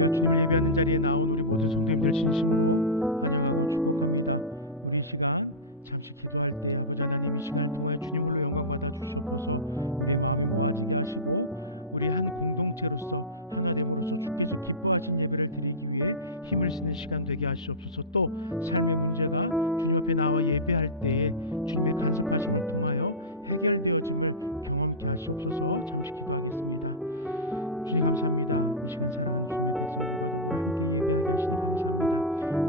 할렐루야. 주님을 예배하는 자리에 나온 우리 모든 성도님들 진심으로 환영하고 축복합니다. 우리 이 시간 잠시 기도할 때 아버지 하나님, 이 시간을 통하여 주님 홀로 영광 받아 주시옵소서. 우리의 마음이 모아지게 하시고 우리 한 공동체로서 하나됨으로써 주께서 기뻐하신 예배를 드리기 위해 힘을 쓰는 시간 되게 하시옵소서. 또 삶의 문제가 주님 앞에 나와 예배할 때에 주님의 간섭하심을 통하여 해결되어짐을 경험케 하시옵소서. 잠시 기도하겠습니다. 주님 감사합니다. 이 시간 사랑하는 주님의 백성들과 더불어 함께 예배하게 하시니 감사합니다.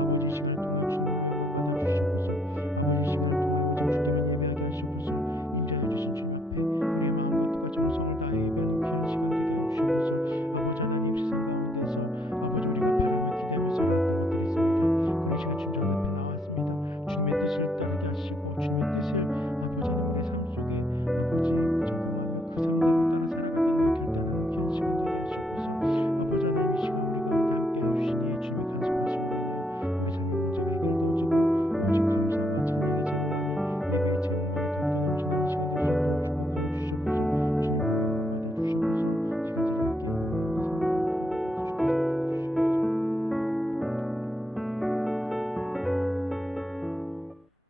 아버지, 이 시간을 통하여 주님 홀로 영광 받아 주시옵소서. 아버지, 이 시간을 통하여 오직 주께만 예배하게 하시옵소서. 임자해 주신 주님 앞에 우리의 마음과 뜻과 정성을 다해 예배하는 귀한 시간 되게 하여 주시옵소서. 아버지 하나님, 세상 가운데서 아버지 우리가 바라며 기대하며 살아왔던 것들이 있습니다. 그런 시간 주님 전 앞에 나왔습니다. 주님의 뜻을 따르게 하시고 주님의 뜻을 아버지 하나님 우리의 삶 속에 아버지 적용하며 그 삶대로 따라 살아가게 하여 결단하는 귀한 시간 되게 하시옵소서. 아버지 하나님, 이 시간 우리 가운데 함께 해주시니 주님의 간섭하심으로 인하여 우리 삶의 문제가 해결되어지고 오직 감사와 찬양의 제목만이, 예배의 제목만이 더욱더 넘쳐나는 시간 될 수 있도록 축복하여 주시옵소서. 주님 홀로 영광 받아 주시옵소서. 시간 자리에 함께 예배하는 모든 사람들을 주께서 주시옵소서.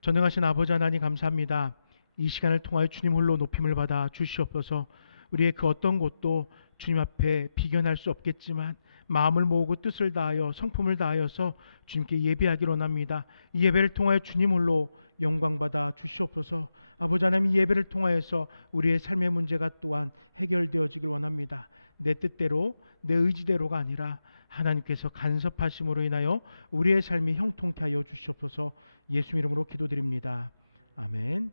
전능하신 아버지 하나님 감사합니다. 이 시간을 통하여 주님 홀로 높임을 받아 주시옵소서. 우리의 그 어떤 것도 주님 앞에 비견할 수 없겠지만 마음을 모으고 뜻을 다하여 성품을 다하여서 주님께 예배하기를 원합니다. 이 예배를 통하여 주님 홀로 영광 받아 주시옵소서. 아버지 하나님, 이 예배를 통하여서 우리의 삶의 문제가 또한 해결되어지길 원합니다. 내 뜻대로 내 의지대로가 아니라 하나님께서 간섭하심으로 인하여 우리의 삶이 형통케 하여 주시옵소서. 예수 이름으로 기도드립니다. 아멘.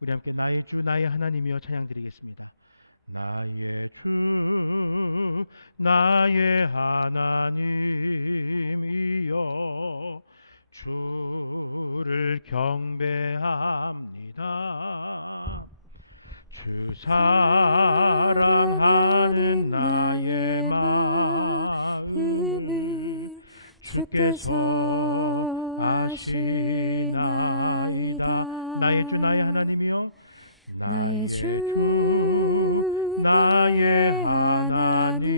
우리 함께 나의 주 나의 하나님이여 찬양드리겠습니다. 나의 주 나의 하나님이여 주를 경배합니다. 주 사랑하는 나의 마음을 주께서 아시나이다. 나의 주 나의 하나님이여, 나의 주 나의 하나님이여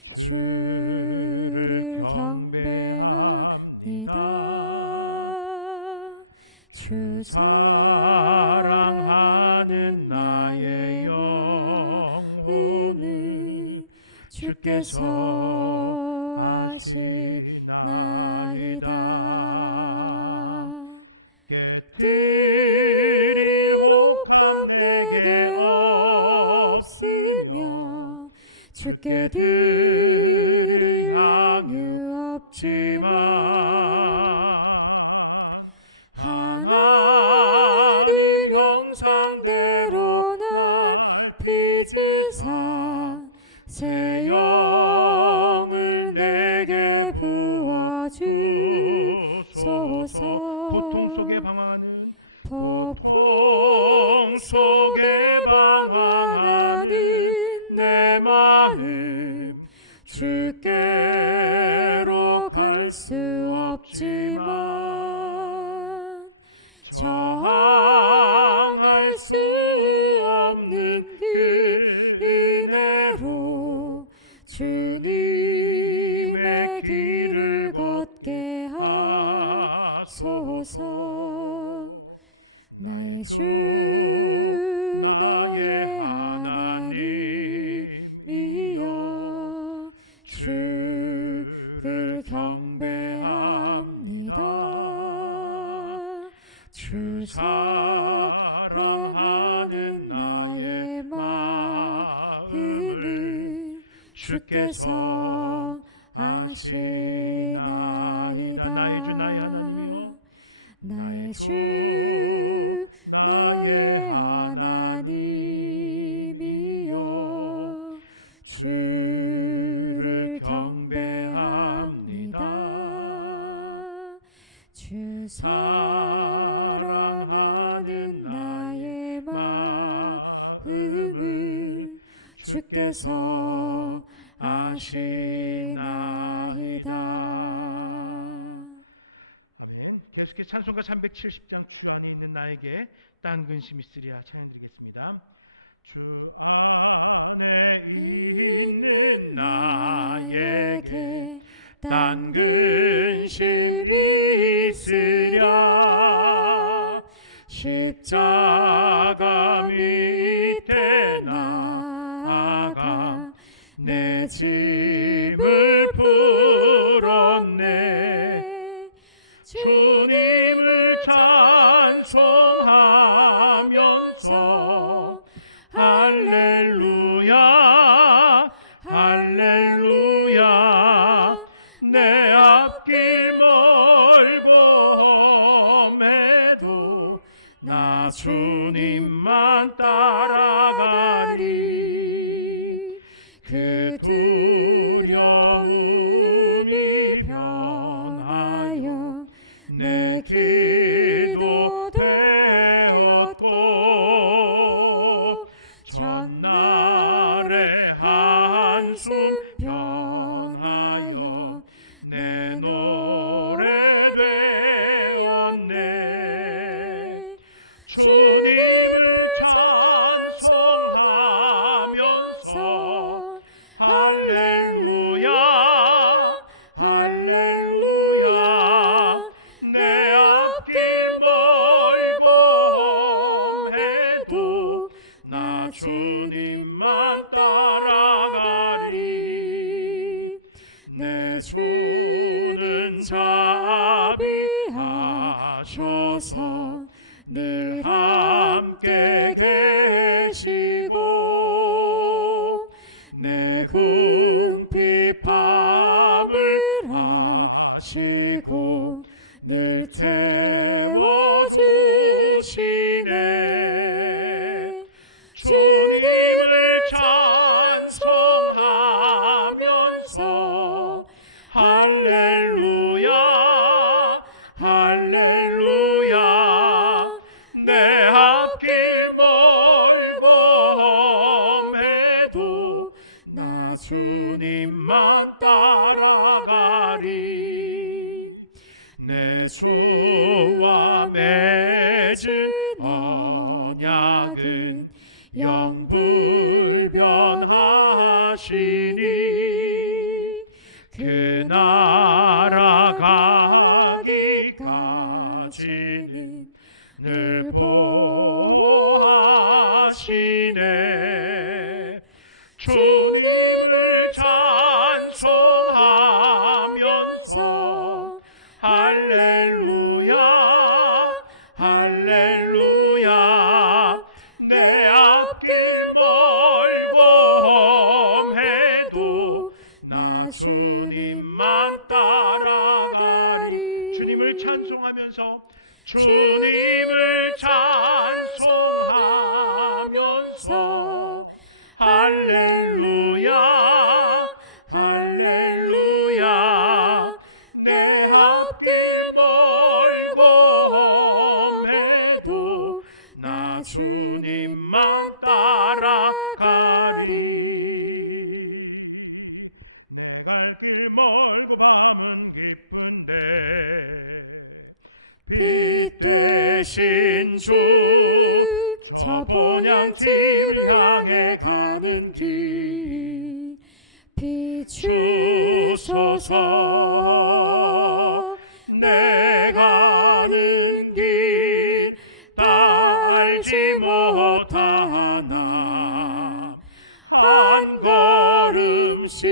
주를 경배합니다. 주 사랑하는 나의 영혼을 주께서 아시나이다. 깨뜨릴 혹함 내게 없으며 주께 드릴 향유 없지만 하나님 형상대로 날 빚으사 새 영을 내게 부어 주소서. 고통 속에 방황하는 내 마음 주께로 갈 수 없지만 저항할 수 없는 그 은혜로 주님의 길을 걷게 하소서. 나의 주 나의 하나님이여 주를 경배합니다. 주 사랑하는 나의 마음을 주께서 아시나이다. 나의 주 나의 하나님이여, 나의 주 나의 하나님이여 주를 경배합니다. 주 사랑하는 나의 마음을 주께서 아시나이다. 아멘. 계속해서 찬송가 370장 주 안에 있는 나에게 딴 근심 있으리라 찬양드리겠습니다. 주 안에 있는 나에게 딴 근심 있으랴. 십자가 밑에 나아가 내 짐을 풀었네. 주님을 찬송하면서 할렐루야 할렐루야. 내 앞길 멀고 험해도 나 주님만 따라가리. 그 두려움이 변하여 내 기도 되었고 전날의 한숨 변하여 내 노래 되었네. 주님을 찬송하면서 할렐루야 할렐루야. 내 앞길 멀고 험해도 나 주님만 따라가리. 내 주는 자비하셔서 늘 함께 계시고 내 궁핍함을 아시고 늘 채워주시네. 주님을 찬송하면서 할렐루야 할렐루야. 내 앞길 멀고 험해도 나 주님만 따라가리. 내 주와 맺은 언약은 영불변하시니 그 나라 가기까지는 늘 보하시네. 주님을 찬송하면서 할렐루야 할렐루야. 내 앞길 멀고 험해도 나 주님만 따라가리. 주님을 찬송하면서 주님을 찬송하면서 할렐루야 할렐루야. 내 앞길 멀고 험해도 나 주님만 따라가리. 내 갈 길 멀고 밤은 깊은데 빛 되신 주 저 본향집을 향해 가는 길 비추소서. 내 가는 길 다 알지 못하나 한 걸음씩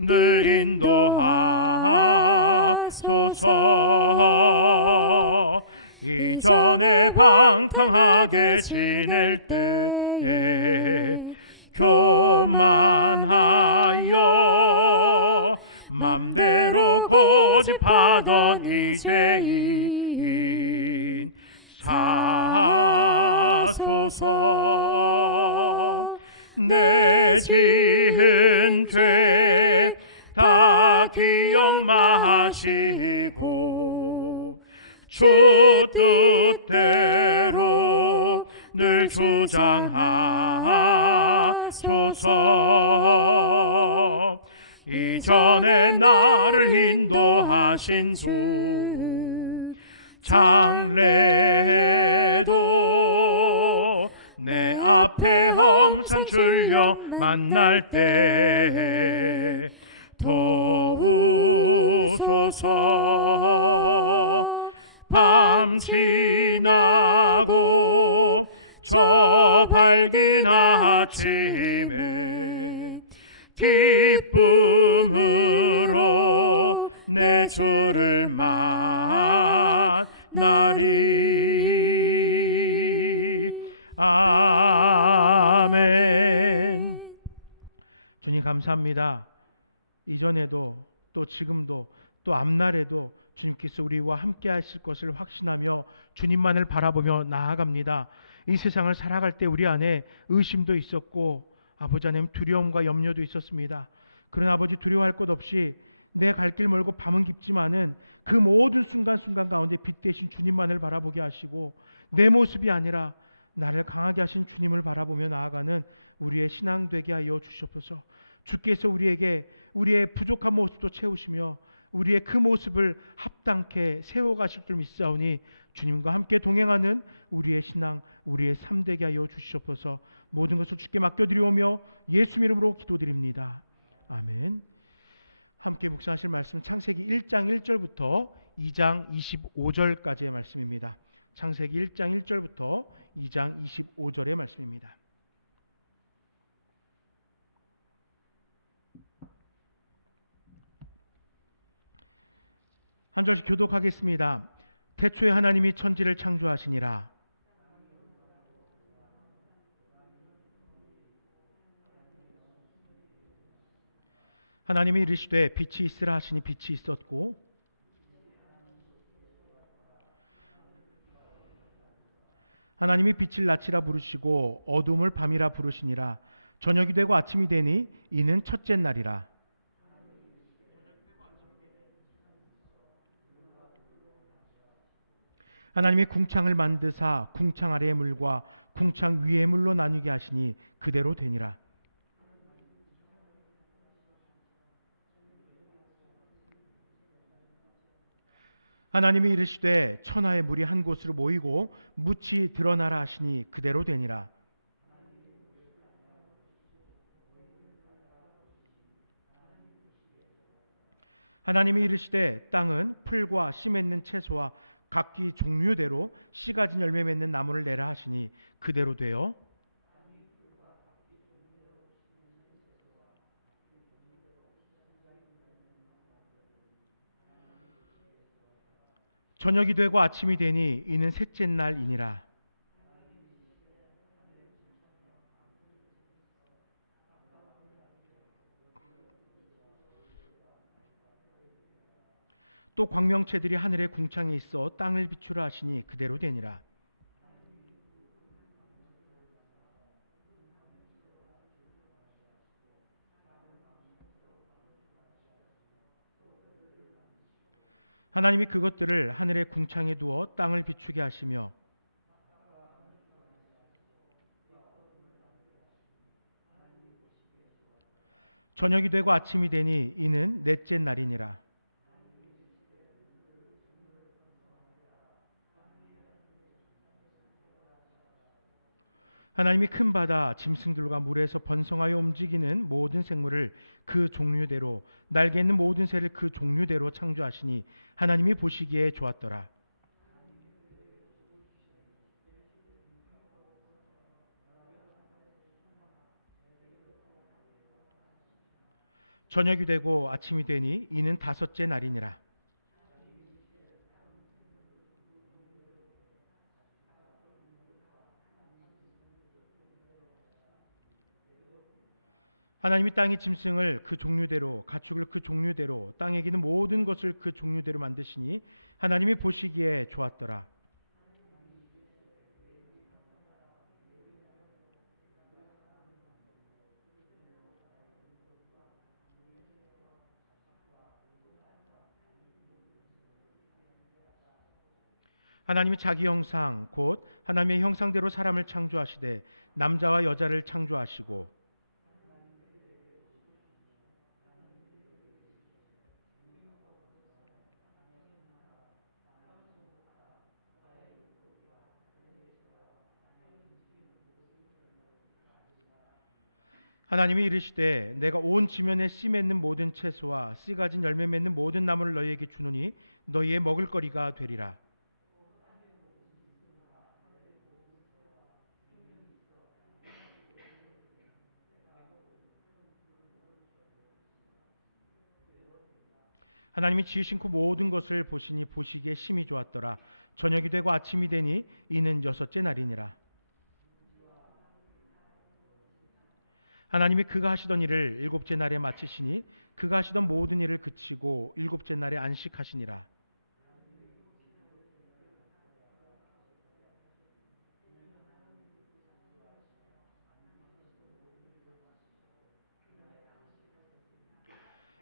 늘 인도하소서. 이전에 방탕하게 지낼 때에 교만하여 맘대로 고집하던 이제인 사소서. 내 지은 죄 다 기억 마시고 주 뜻대로 늘 주장하소서. 이전에 나를 인도하신 주 장래에도 내 앞에 험산 출려 만날 때 도우소서. 밤 지나고 저 밝은 아침에 기쁨으로 내 주를 만나리. 아멘. 주님 감사합니다. 이전에도 또 지금도 또 앞날에도 주님께서 우리와 함께 하실 것을 확신하며 주님만을 바라보며 나아갑니다. 이 세상을 살아갈 때 우리 안에 의심도 있었고 아버지 하나님 두려움과 염려도 있었습니다. 그러나 아버지 두려워할 것 없이 내 갈 길 멀고 밤은 깊지만은 그 모든 순간순간 가운데 빛 대신 주님만을 바라보게 하시고 내 모습이 아니라 나를 강하게 하신 주님을 바라보며 나아가는 우리의 신앙 되게 하여 주시옵소서. 주께서 우리에게 우리의 부족한 모습도 채우시며 우리의 그 모습을 합당케 세워가실 줄 믿사오니 주님과 함께 동행하는 우리의 신앙, 우리의 삶 되게 하여 주시옵소서. 모든 것을 주께 맡겨드리오며 예수 이름으로 기도드립니다. 아멘. 함께 묵상하실 말씀은 창세기 1장 1절부터 2장 25절까지의 말씀입니다. 창세기 1장 1절부터 2장 25절의 말씀입니다. 한 절씩 교독하겠습니다. 태초에 하나님이 천지를 창조하시니라. 하나님이 이르시되 빛이 있으라 하시니 빛이 있었고 하나님이 빛을 낮이라 부르시고 어둠을 밤이라 부르시니라. 저녁이 되고 아침이 되니 이는 첫째 날이라. 하나님이 궁창을 만드사 궁창 아래의 물과 궁창 위의 물로 나뉘게 하시니 그대로 되니라. 하나님이 이르시되 천하의 물이 한 곳으로 모이고 묻이 드러나라 하시니 그대로 되니라. 하나님이 이르시되 땅은 풀과 씨 맺는 채소와 각기 종류대로 씨 가진 열매 맺는 나무를 내라 하시니 그대로 되어 저녁이 되고 아침이 되니 이는 셋째 날이니라. 또 광명체들이 하늘의 궁창에 있어 땅을 비추라 하시니 그대로 되니라. 하나님이 그것들을 하늘의 궁창에 두어 땅을 비추게 하시며 저녁이 되고 아침이 되니 이는 넷째 날이니라. 하나님이 큰 바다 짐승들과 물에서 번성하여 움직이는 모든 생물을 그 종류대로 날개 있는 모든 새를 그 종류대로 창조하시니 하나님이 보시기에 좋았더라. 저녁이 되고 아침이 되니 이는 다섯째 날이니라. 하나님이 땅의 짐승을 그 종류대로 가축을 그 종류대로 땅에 기는 모든 것을 그 종류대로 만드시니 하나님이 보시기에 좋았더라. 하나님이 자기 형상 곧 하나님의 형상대로 사람을 창조하시되 남자와 여자를 창조하시고 하나님이 이르시되 내가 온 지면에 씨 맺는 모든 채소와 씨 가진 열매 맺는 모든 나무를 너희에게 주노니 너희의 먹을거리가 되리라. 하나님이 지으신 그 모든 것을 보시니 보시기에 심히 좋았더라. 저녁이 되고 아침이 되니 이는 여섯째 날이니라. 하나님이 그가 하시던 일을 일곱째 날에 마치시니 그가 하시던 모든 일을 그치고 일곱째 날에 안식하시니라.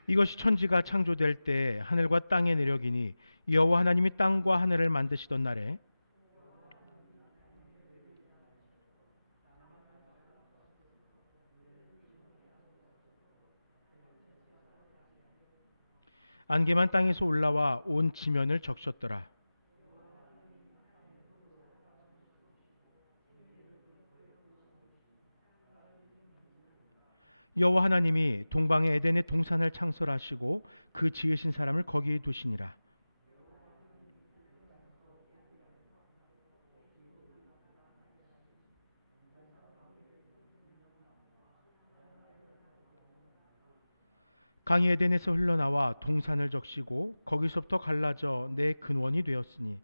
이것이 천지가 창조될 때 하늘과 땅의 내력이니 여호와 하나님이 땅과 하늘을 만드시던 날에 안개만 땅에서 올라와 온 지면을 적셨더라. 여호와 하나님이 동방의 에덴의 동산을 창설하시고 그 지으신 사람을 거기에 두시니라. 강이 에덴에서 흘러나와 동산을 적시고 거기서부터 갈라져 내 근원이 되었으니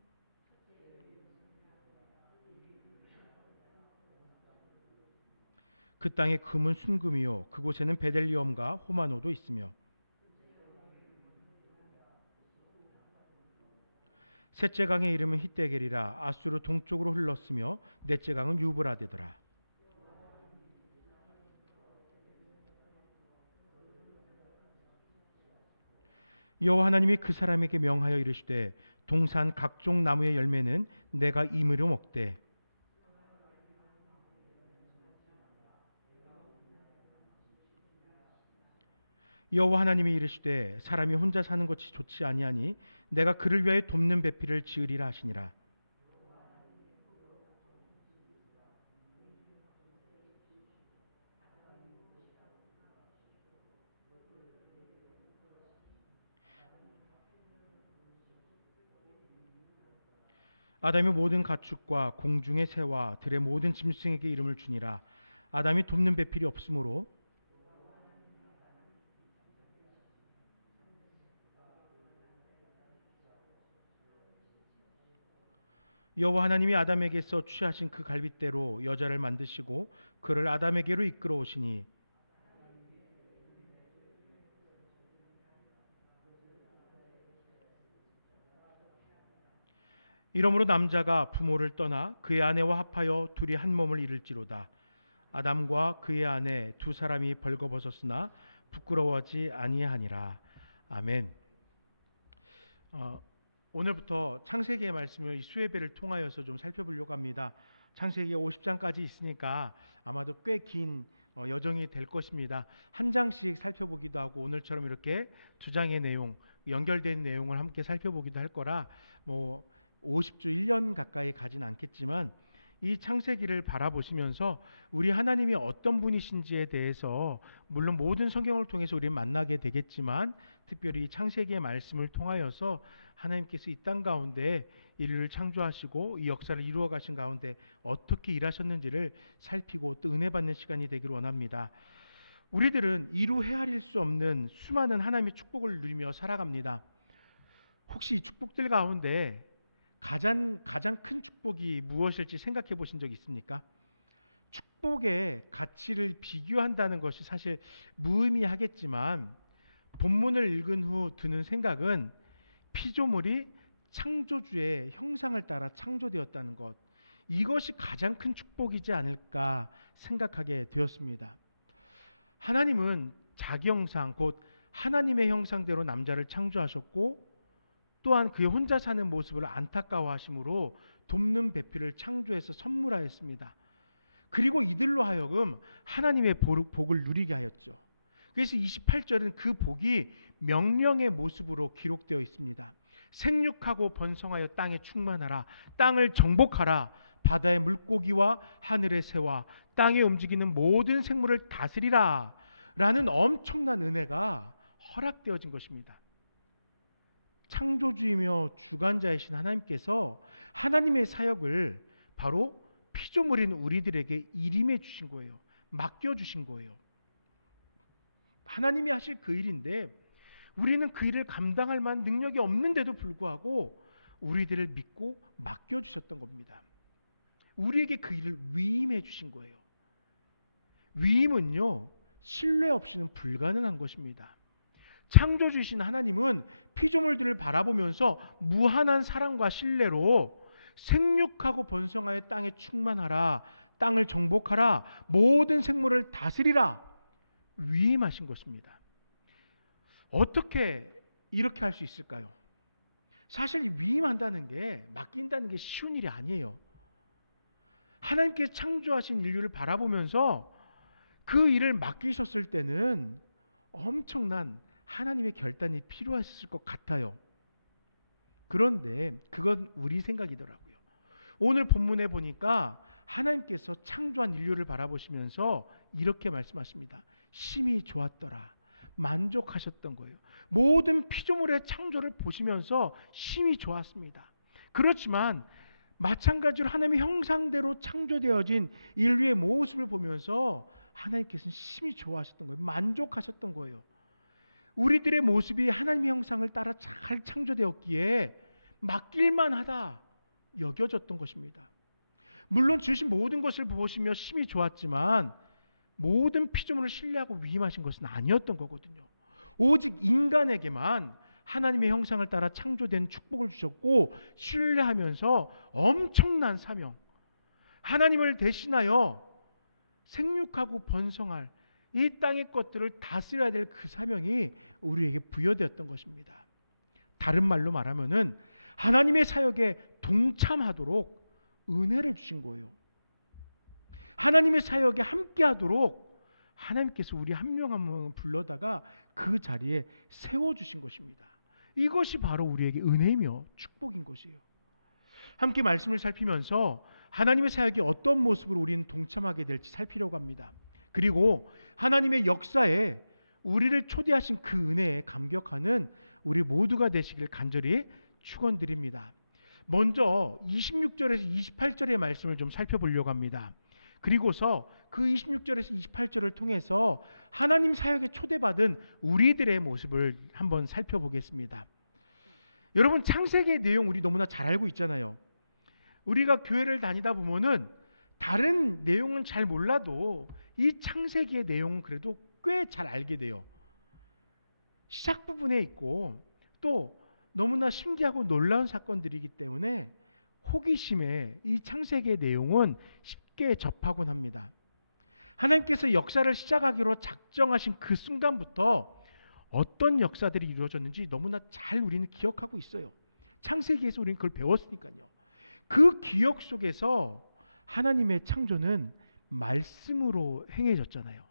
그 땅의 금은 순금이요 그곳에는 베델리엄과 호마노도 있으며 셋째 강의 이름은 히데겔이라 아수르 동쪽으로 흘렀으며 넷째 강은 유브라데더라. 여호와 하나님이 그 사람에게 명하여 이르시되 동산 각종 나무의 열매는 내가 임의로 먹되 여호와 하나님이 이르시되 사람이 혼자 사는 것이 좋지 아니하니 내가 그를 위하여 돕는 배필을 지으리라 하시니라. 아담이 모든 가축과 공중의 새와 들의 모든 짐승에게 이름을 주니라. 아담이 돕는 배필이 없으므로 여호와 하나님이 아담에게서 취하신 그 갈빗대로 여자를 만드시고 그를 아담에게로 이끌어 오시니 이러므로 남자가 부모를 떠나 그의 아내와 합하여 둘이 한 몸을 이룰지로다. 아담과 그의 아내 두 사람이 벌거벗었으나 부끄러워하지 아니하니라. 아멘. 오늘부터 창세기의 말씀을 이 수예배를 통하여서 좀 살펴보려고 합니다. 창세기 50장까지 있으니까 아마도 꽤 긴 여정이 될 것입니다. 한 장씩 살펴보기도 하고 오늘처럼 이렇게 두 장의 내용, 연결된 내용을 함께 살펴보기도 할 거라 50주 1년 가까이 가진 않겠지만 이 창세기를 바라보시면서 우리 하나님이 어떤 분이신지에 대해서 물론 모든 성경을 통해서 우리는 만나게 되겠지만 특별히 창세기의 말씀을 통하여서 하나님께서 이 땅 가운데 인류를 창조하시고 이 역사를 이루어 가신 가운데 어떻게 일하셨는지를 살피고 또 은혜 받는 시간이 되기를 원합니다. 우리들은 이루 헤아릴 수 없는 수많은 하나님의 축복을 누리며 살아갑니다. 혹시 이 축복들 가운데 가장 큰 축복이 무엇일지 생각해 보신 적 있습니까? 축복의 가치를 비교한다는 것이 사실 무의미하겠지만 본문을 읽은 후 드는 생각은 피조물이 창조주의 형상을 따라 창조되었다는 것, 이것이 가장 큰 축복이지 않을까 생각하게 되었습니다. 하나님은 자기 형상 곧 하나님의 형상대로 남자를 창조하셨고 또한 그의 혼자 사는 모습을 안타까워하심으로 돕는 배필을 창조해서 선물하였습니다. 그리고 이들로 하여금 하나님의 복을 누리게 하였죠. 그래서 28절은 그 복이 명령의 모습으로 기록되어 있습니다. 생육하고 번성하여 땅에 충만하라, 땅을 정복하라, 바다의 물고기와 하늘의 새와 땅에 움직이는 모든 생물을 다스리라 라는 엄청난 은혜가 허락되어진 것입니다. 창조주이며 주관자이신 하나님께서 하나님의 사역을 바로 피조물인 우리들에게 일임해 주신 거예요. 맡겨 주신 거예요. 하나님이 하실 그 일인데 우리는 그 일을 감당할 만한 능력이 없는데도 불구하고 우리들을 믿고 맡겨 주셨던 겁니다. 우리에게 그 일을 위임해 주신 거예요. 위임은요, 신뢰 없이는 불가능한 것입니다. 창조주이신 하나님은 피조물들을 바라보면서 무한한 사랑과 신뢰로 생육하고 번성하여 땅에 충만하라, 땅을 정복하라, 모든 생물을 다스리라 위임하신 것입니다. 어떻게 이렇게 할 수 있을까요? 사실 위임한다는 게, 맡긴다는 게 쉬운 일이 아니에요. 하나님께서 창조하신 인류를 바라보면서 그 일을 맡기셨을 때는 엄청난 하나님의 결단이 필요했을 것 같아요. 그런데 그건 우리 생각이더라고요. 오늘 본문에 보니까 하나님께서 창조한 인류를 바라보시면서 이렇게 말씀하십니다. 심히 좋았더라. 만족하셨던 거예요. 모든 피조물의 창조를 보시면서 심히 좋았습니다. 그렇지만 마찬가지로 하나님의 형상대로 창조되어진 인류의 모습을 보면서 하나님께서는 심히 좋아하셨던 거예요. 만족하셨던 거예요. 우리들의 모습이 하나님의 형상을 따라 잘 창조되었기에 맡길만 하다 여겨졌던 것입니다. 물론 지으신 모든 것을 보시며 심히 좋았지만 모든 피조물을 신뢰하고 위임하신 것은 아니었던 거거든요. 오직 인간에게만 하나님의 형상을 따라 창조된 축복을 주셨고 신뢰하면서 엄청난 사명, 하나님을 대신하여 생육하고 번성할 이 땅의 것들을 다스려야 될 그 사명이 우리에게 부여되었던 것입니다. 다른 말로 말하면은 하나님의 사역에 동참하도록 은혜를 주신 거예요. 하나님의 사역에 함께하도록 하나님께서 우리 한 명 한 명 불러다가 그 자리에 세워주신 것입니다. 이것이 바로 우리에게 은혜이며 축복인 것이에요. 함께 말씀을 살피면서 하나님의 사역에 어떤 모습으로 우리는 동참하게 될지 살피려고 합니다. 그리고 하나님의 역사에 우리를 초대하신 그 은혜에 감격하는 우리 모두가 되시길 간절히 축원드립니다. 먼저 26절에서 28절의 말씀을 좀 살펴보려고 합니다. 그리고서 그 26절에서 28절을 통해서 하나님 사역에 초대받은 우리들의 모습을 한번 살펴보겠습니다. 여러분, 창세기의 내용 우리 너무나 잘 알고 있잖아요. 우리가 교회를 다니다 보면은 다른 내용은 잘 몰라도 이 창세기의 내용은 그래도 꽤 잘 알게 돼요. 시작 부분에 있고 또 너무나 신기하고 놀라운 사건들이기 때문에 호기심에 이 창세기의 내용은 쉽게 접하곤 합니다. 하나님께서 역사를 시작하기로 작정하신 그 순간부터 어떤 역사들이 이루어졌는지 너무나 잘 우리는 기억하고 있어요. 창세기에서 우리는 그걸 배웠으니까요. 그 기억 속에서 하나님의 창조는 말씀으로 행해졌잖아요.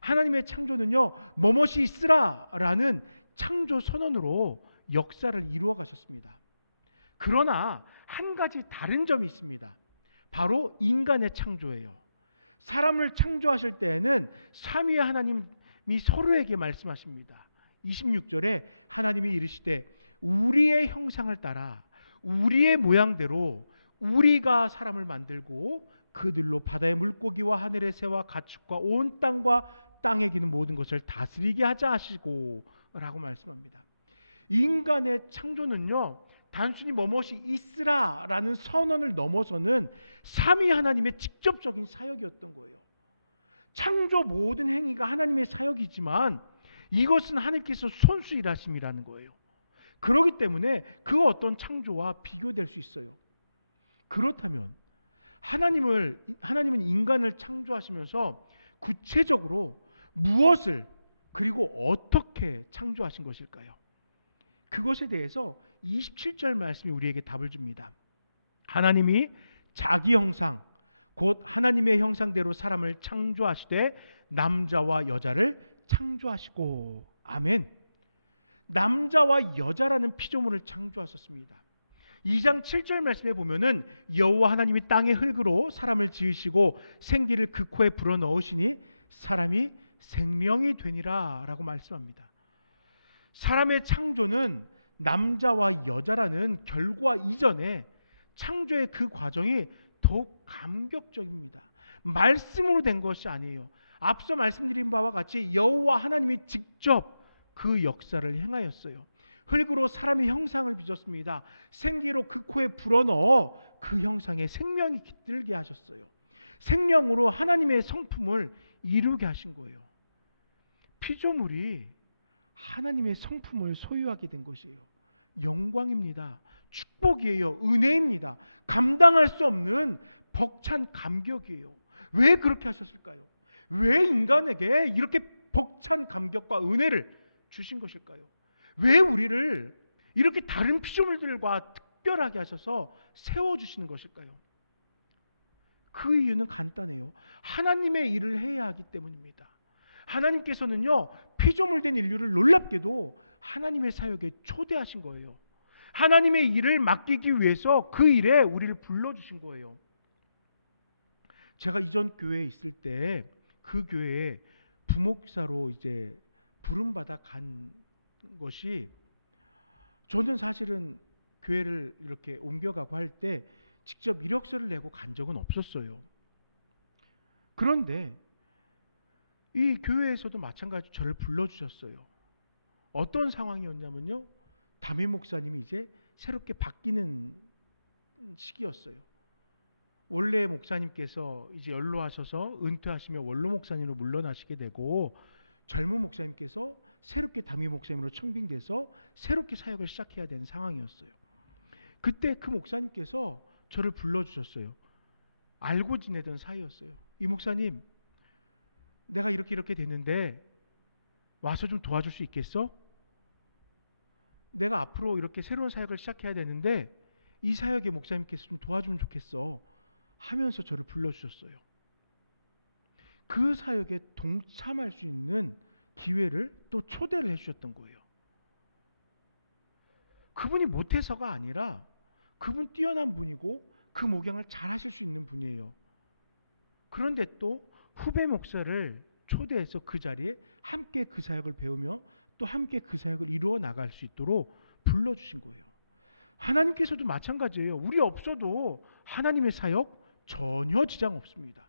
하나님의 창조는요, 뭐뭇이 있으라 라는 창조 선언으로 역사를 이루어 가셨습니다. 그러나 한 가지 다른 점이 있습니다. 바로 인간의 창조예요. 사람을 창조하실 때에는 삼위의 하나님이 서로에게 말씀하십니다. 26절에 하나님이 이르시되 우리의 형상을 따라 우리의 모양대로 우리가 사람을 만들고 그들로 바다의 물고기와 하늘의 새와 가축과 온 땅과 땅에 기는 모든 것을 다스리게 하자 하시고 라고 말씀합니다. 인간의 창조는요, 단순히 뭐뭇이 있으라 라는 선언을 넘어서는 삼위 하나님의 직접적인 사역이었던 거예요. 창조 모든 행위가 하나님의 사역이지만 이것은 하나님께서 손수 일하심이라는 거예요. 그렇기 때문에 그 어떤 창조와 비교될 수 있어요. 그렇다면 하나님은 인간을 창조하시면서 구체적으로 무엇을 그리고 어떻게 창조하신 것일까요? 그것에 대해서 27절 말씀이 우리에게 답을 줍니다. 하나님이 자기 형상 곧 하나님의 형상대로 사람을 창조하시되 남자와 여자를 창조하시고. 아멘. 남자와 여자라는 피조물을 창조하셨습니다. 2장 7절 말씀에 보면은 여호와 하나님이 땅의 흙으로 사람을 지으시고 생기를 그 코에 불어넣으시니 사람이 생명이 되니라 라고 말씀합니다. 사람의 창조는 남자와 여자라는 결과 이전에 창조의 그 과정이 더욱 감격적입니다. 말씀으로 된 것이 아니에요. 앞서 말씀드린 바와 같이 여호와 하나님이 직접 그 역사를 행하였어요. 흙으로 사람의 형상을 빚었습니다. 생기로 그 코에 불어넣어 그 형상에 생명이 깃들게 하셨어요. 생명으로 하나님의 성품을 이루게 하신 거예요. 피조물이 하나님의 성품을 소유하게 된 것이에요. 영광입니다. 축복이에요. 은혜입니다. 감당할 수 없는 벅찬 감격이에요. 왜 그렇게 하셨을까요? 왜 인간에게 이렇게 벅찬 감격과 은혜를 주신 것일까요? 왜 우리를 이렇게 다른 피조물들과 특별하게 하셔서 세워주시는 것일까요? 그 이유는 간단해요. 하나님의 일을 해야 하기 때문입니다. 하나님께서는요, 피조물된 인류를 놀랍게도 하나님의 사역에 초대하신 거예요. 하나님의 일을 맡기기 위해서 그 일에 우리를 불러주신 거예요. 제가 이전 교회에 있을 때 그 교회에 부목사로 이제 부름받아 간 것이, 저는 사실은 교회를 이렇게 옮겨가고 할 때 직접 이력서를 내고 간 적은 없었어요. 그런데 이 교회에서도 마찬가지로 저를 불러주셨어요. 어떤 상황이었냐면요, 담임 목사님이 이제 새롭게 바뀌는 시기였어요. 원래 목사님께서 이제 연로하셔서 은퇴하시며 원로 목사님으로 물러나시게 되고, 젊은 목사님께서 새롭게 담임 목사님으로 청빙돼서 새롭게 사역을 시작해야 되는 상황이었어요. 그때 그 목사님께서 저를 불러주셨어요. 알고 지내던 사이였어요. 이 목사님, 내가 이렇게 됐는데 와서 좀 도와줄 수 있겠어? 내가 앞으로 이렇게 새로운 사역을 시작해야 되는데 이 사역에 목사님께서 좀 도와주면 좋겠어 하면서 저를 불러주셨어요. 그 사역에 동참할 수 있는 기회를 또 초대를 해주셨던 거예요. 그분이 못해서가 아니라 그분 뛰어난 분이고 그 목양을 잘 하실 수 있는 분이에요. 그런데 또 후배 목사를 초대해서 그 자리에 함께 그 사역을 배우며 또 함께 그 사역을 이루어 나갈 수 있도록 불러주신 거예요. 하나님께서도 마찬가지예요. 우리 없어도 하나님의 사역 전혀 지장 없습니다.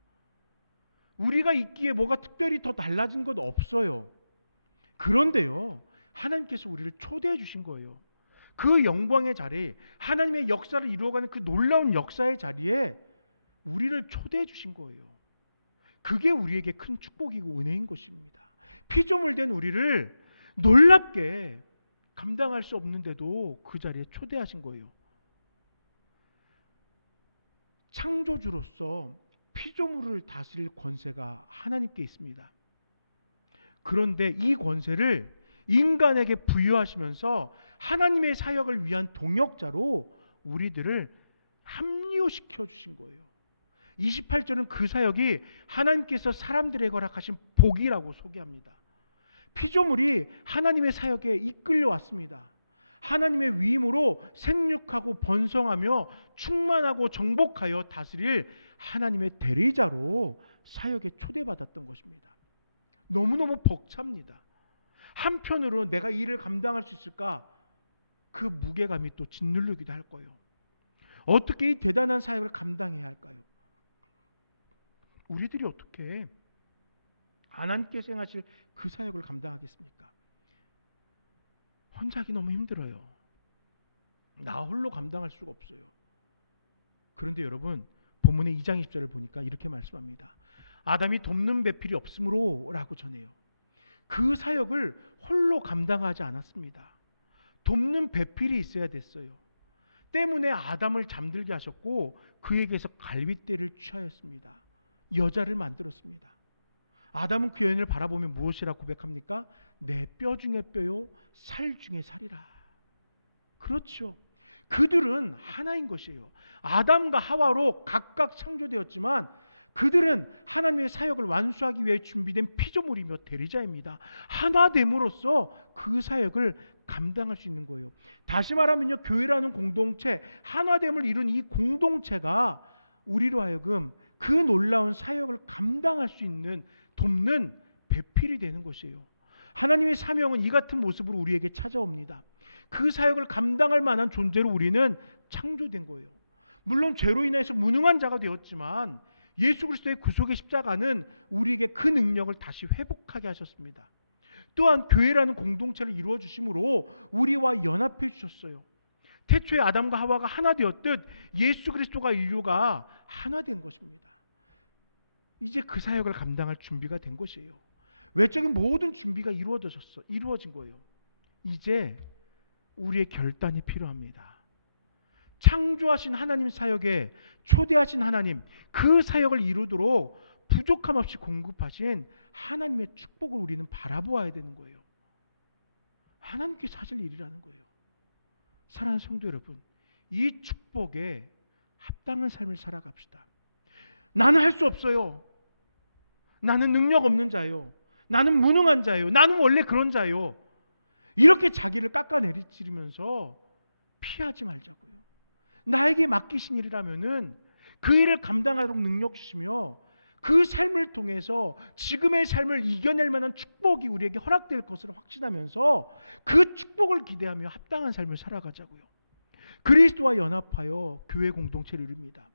우리가 있기에 뭐가 특별히 더 달라진 것 없어요. 그런데요, 하나님께서 우리를 초대해 주신 거예요. 그 영광의 자리, 하나님의 역사를 이루어가는 그 놀라운 역사의 자리에 우리를 초대해 주신 거예요. 그게 우리에게 큰 축복이고 은혜인 것입니다. 피조물 된 우리를 놀랍게 감당할 수 없는데도 그 자리에 초대하신 거예요. 창조주로서 피조물을 다스릴 권세가 하나님께 있습니다. 그런데 이 권세를 인간에게 부여하시면서 하나님의 사역을 위한 동역자로 우리들을 합류시켜 주신 거예요. 28절은 그 사역이 하나님께서 사람들에게 허락하신 복이라고 소개합니다. 피조물이 하나님의 사역에 이끌려 왔습니다. 하나님의 위임으로 생육하고 번성하며 충만하고 정복하여 다스릴 하나님의 대리자로 사역에 초대받았던 것입니다. 너무너무 벅찹니다. 한편으로 내가 이 일을 감당할 수 있을까? 그 무게감이 또 짓누르기도 할 거예요. 어떻게 이 대단한 사역을 감당해야 할까요? 우리들이 어떻게 하나님께서 행하실 그 사역을 감당하겠습니까? 혼자 하기 너무 힘들어요. 나 홀로 감당할 수가 없어요. 그런데 여러분, 본문의 2장 20절을 보니까 이렇게 말씀합니다. 아담이 돕는 배필이 없으므로 라고 전해요. 그 사역을 홀로 감당하지 않았습니다. 돕는 배필이 있어야 됐어요. 때문에 아담을 잠들게 하셨고 그에게서 갈빗대를 취하였습니다. 여자를 만들었습니다. 아담은 그 여인을 바라보며 무엇이라 고백합니까? 내 뼈 중에 뼈요 살 중에 살이라. 그렇죠. 그들은 하나인 것이에요. 아담과 하와로 각각 창조되었지만 그들은 하나님의 사역을 완수하기 위해 준비된 피조물이며 대리자입니다. 하나 됨으로써 그 사역을 감당할 수 있는 거예요. 다시 말하면요, 교회라는 공동체, 하나됨을 이룬 이 공동체가 우리로 하여금 그 놀라운 사역을 감당할 수 있는, 돕는 배필이 되는 것이에요. 하나님의 사명은 이 같은 모습으로 우리에게 찾아옵니다. 그 사역을 감당할 만한 존재로 우리는 창조된 거예요. 물론 죄로 인해서 무능한 자가 되었지만 예수 그리스도의 구속의 십자가는 우리에게 그 능력을 다시 회복하게 하셨습니다. 또한 교회라는 공동체를 이루어 주심으로 우리와 연합해 주셨어요. 태초에 아담과 하와가 하나 되었듯 예수 그리스도가 인류가 하나 된 것입니다. 이제 그 사역을 감당할 준비가 된 것이에요. 외적인 모든 준비가 이루어진 거예요. 이제 우리의 결단이 필요합니다. 창조하신 하나님 사역에 초대하신 하나님, 그 사역을 이루도록 부족함 없이 공급하신 하나님의 축복을 우리는 바라보아야 되는 거예요. 하나님께서 하실 일이라는 거예요. 사랑하는 성도 여러분, 이 축복에 합당한 삶을 살아갑시다. 나는 할 수 없어요. 나는 능력 없는 자요. 나는 무능한 자요. 나는 원래 그런 자요. 이렇게 자기를 깎아내리치면서 피하지 말자고요. 나에게 맡기신 일이라면은 그 일을 감당하도록 능력 주시며 그 삶을 통해서 지금의 삶을 이겨낼 만한 축복이 우리에게 허락될 것을 확신하면서 그 축복을 기대하며 합당한 삶을 살아가자고요. 그리스도와 연합하여 교회 공동체를 이룹니다.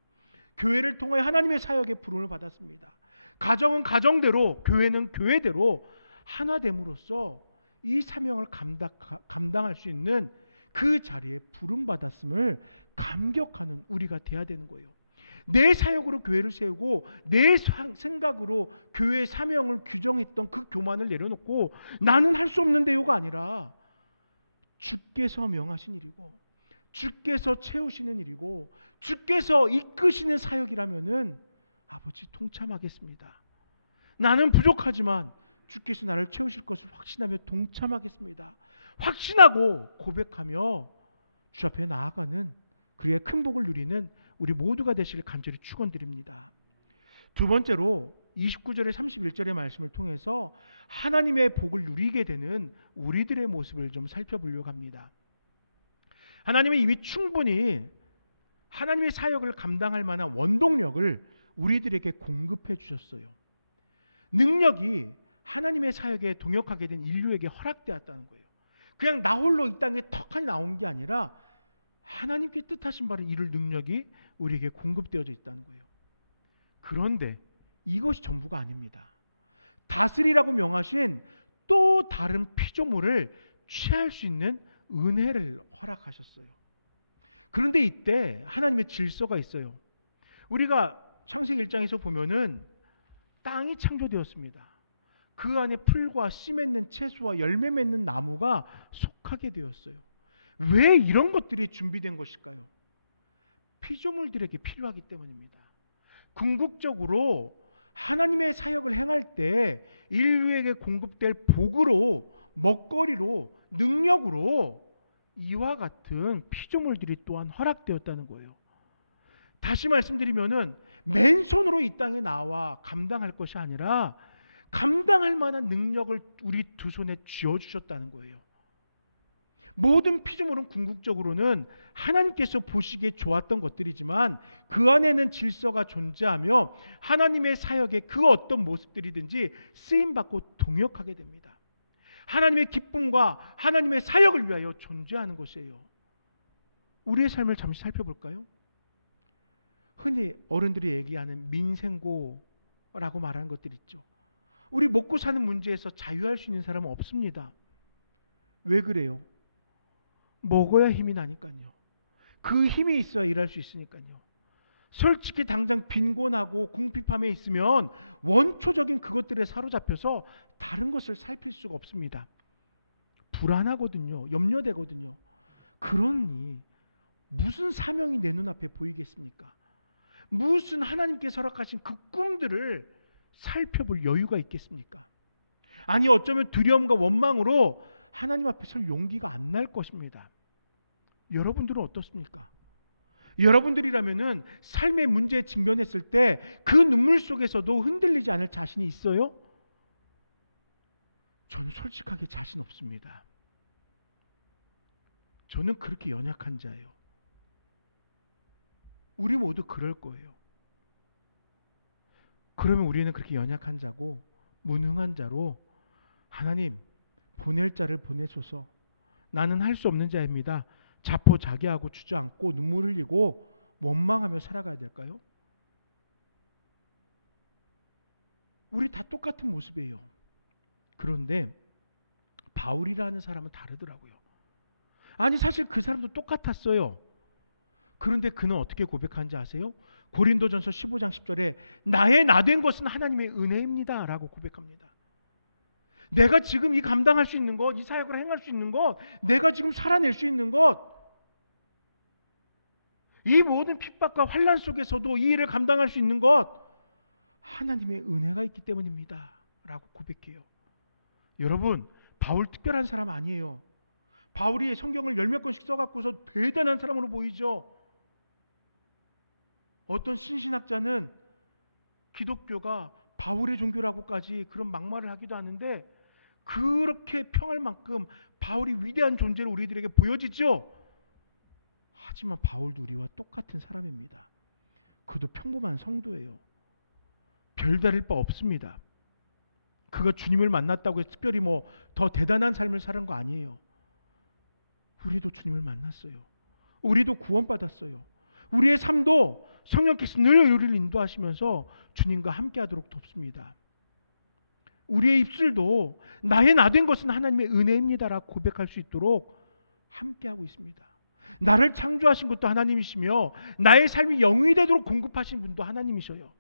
교회를 통해 하나님의 사역에 부름을 받았습니다. 가정은 가정대로, 교회는 교회대로 하나됨으로써 이 사명을 감당할 수 있는 그 자리에 부름받았음을 감격하는 우리가 돼야 되는 거예요. 내 사역으로 교회를 세우고 내 생각으로 교회의 사명을 규정했던 그 교만을 내려놓고 나는 할 수 없는데요가 아니라 주께서 명하신 일이고 주께서 채우시는 일이고 주께서 이끄시는 사역이라면은 아버지 동참하겠습니다. 나는 부족하지만 주께서 나를 채우실 것을 확신하며 동참하겠습니다. 확신하고 고백하며 주 앞에 나아가는 그의 큰 복을 누리는 우리 모두가 되시길 간절히 축원드립니다. 두 번째로 29절에 31절의 말씀을 통해서 하나님의 복을 누리게 되는 우리들의 모습을 좀 살펴보려고 합니다. 하나님은 이미 충분히 하나님의 사역을 감당할 만한 원동력을 우리들에게 공급해 주셨어요. 능력이 하나님의 사역에 동역하게 된 인류에게 허락되었다는 거예요. 그냥 나 홀로 이 땅에 턱하니 나온 게 아니라 하나님께 뜻하신 바를 이룰 능력이 우리에게 공급되어져 있다는 거예요. 그런데 이것이 전부가 아닙니다. 다스리라고 명하신 또 다른 피조물을 취할 수 있는 은혜를 허락하셨어요. 그런데 이때 하나님의 질서가 있어요. 우리가 창세기 1장에서 보면은 땅이 창조되었습니다. 그 안에 풀과 씨 맺는 채소와 열매 맺는 나무가 속하게 되었어요. 왜 이런 것들이 준비된 것일까요? 피조물들에게 필요하기 때문입니다. 궁극적으로 하나님의 사역을 행할 때 인류에게 공급될 복으로, 먹거리로, 능력으로 이와 같은 피조물들이 또한 허락되었다는 거예요. 다시 말씀드리면은 맨손으로 이 땅에 나와 감당할 것이 아니라 감당할 만한 능력을 우리 두 손에 쥐어주셨다는 거예요. 모든 피조물은 궁극적으로는 하나님께서 보시기에 좋았던 것들이지만 그 안에는 질서가 존재하며 하나님의 사역에 그 어떤 모습들이든지 쓰임받고 동역하게 됩니다. 하나님의 기쁨과 하나님의 사역을 위하여 존재하는 것이에요. 우리의 삶을 잠시 살펴볼까요? 흔히 어른들이 얘기하는 민생고라고 말하는 것들 있죠. 우리 먹고 사는 문제에서 자유할 수 있는 사람은 없습니다. 왜 그래요? 먹어야 힘이 나니까요. 그 힘이 있어야 일할 수 있으니까요. 솔직히 당장 빈곤하고 궁핍함에 있으면 원초적인 그것들에 사로잡혀서 다른 것을 살필 수가 없습니다. 불안하거든요. 염려되거든요. 그러니 무슨 사명이 내 눈앞에 보이겠습니까? 무슨 하나님께서 허락하신 그 꿈들을 살펴볼 여유가 있겠습니까? 아니 어쩌면 두려움과 원망으로 하나님 앞에 설 용기가 안 날 것입니다. 여러분들은 어떻습니까? 여러분들이라면은 삶의 문제에 직면했을 때 그 눈물 속에서도 흔들리지 않을 자신이 있어요? 저는 솔직하게 자신 없습니다. 저는 그렇게 연약한 자예요. 우리 모두 그럴 거예요. 그러면 우리는 그렇게 연약한 자고 무능한 자로 하나님 보낼 자를 보내소서. 나는 할 수 없는 자입니다. 자포자기하고 주저앉고 눈물 흘리고 원망하며 살아가야 될까요? 우리 다 똑같은 모습이에요. 그런데 바울이라는 사람은 다르더라고요. 아니 사실 그 사람도 똑같았어요. 그런데 그는 어떻게 고백하는지 아세요? 고린도전서 15장 10절에 나의 나 된 것은 하나님의 은혜입니다 라고 고백합니다. 내가 지금 이 감당할 수 있는 것, 이 사역을 행할 수 있는 것, 내가 지금 살아낼 수 있는 것, 이 모든 핍박과 환난 속에서도 이 일을 감당할 수 있는 것 하나님의 은혜가 있기 때문입니다 라고 고백해요. 여러분, 바울 특별한 사람 아니에요. 바울이 성경을 열몇 권씩 써갖고서 대단한 사람으로 보이죠. 어떤 신신학자는 기독교가 바울의 종교라고까지 그런 막말을 하기도 하는데 그렇게 평할 만큼 바울이 위대한 존재로 우리들에게 보여지죠. 하지만 바울도 우리와 똑같은 사람입니다. 그도 평범한 성도예요. 별다를 바 없습니다. 그가 주님을 만났다고 해서 특별히 뭐 더 대단한 삶을 사는 거 아니에요. 우리도 주님을 만났어요. 우리도 구원받았어요. 우리의 삶도 성령께서 늘 우리를 인도하시면서 주님과 함께하도록 돕습니다. 우리의 입술도 나의 나 된 것은 하나님의 은혜입니다라고 고백할 수 있도록 함께하고 있습니다. 나를 창조하신 것도 하나님이시며 나의 삶이 영원히 되도록 공급하신 분도 하나님이셔요.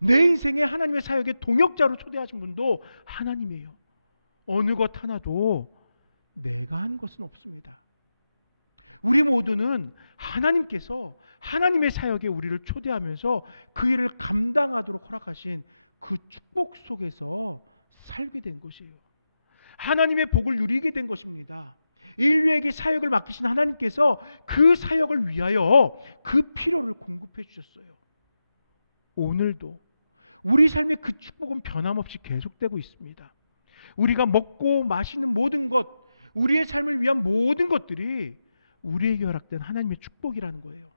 내 인생에 하나님의 사역의 동역자로 초대하신 분도 하나님이에요. 어느 것 하나도 내가 한 것은 없습니다. 우리 모두는 하나님께서 하나님의 사역에 우리를 초대하면서 그 일을 감당하도록 허락하신 그 축복 속에서 살게 된 것이에요. 하나님의 복을 누리게 된 것입니다. 인류에게 사역을 맡기신 하나님께서 그 사역을 위하여 그 필요를 공급해 주셨어요. 오늘도 우리 삶의 그 축복은 변함없이 계속되고 있습니다. 우리가 먹고 마시는 모든 것, 우리의 삶을 위한 모든 것들이 우리에게 허락된 하나님의 축복이라는 거예요.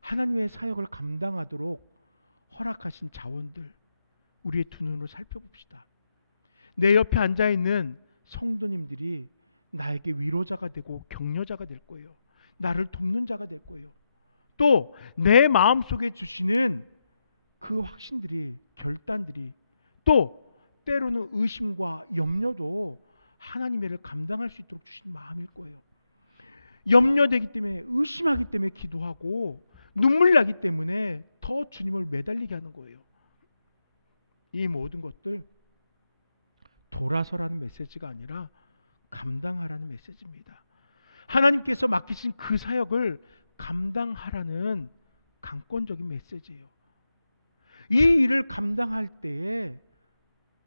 하나님의 사역을 감당하도록 허락하신 자원들, 우리의 두 눈으로 살펴봅시다. 내 옆에 앉아있는 성도님들이 나에게 위로자가 되고 격려자가 될 거예요. 나를 돕는 자가 될 거예요. 또 내 마음속에 주시는 그 확신들이, 결단들이, 또 때로는 의심과 염려도 하나님의 일을 감당할 수 있도록 주신 마음일 거예요. 염려되기 때문에, 의심하기 때문에 기도하고 눈물 나기 때문에 더 주님을 매달리게 하는 거예요. 이 모든 것들 돌아서라는 메시지가 아니라 감당하라는 메시지입니다. 하나님께서 맡기신 그 사역을 감당하라는 강권적인 메시지예요. 이 일을 감당할 때에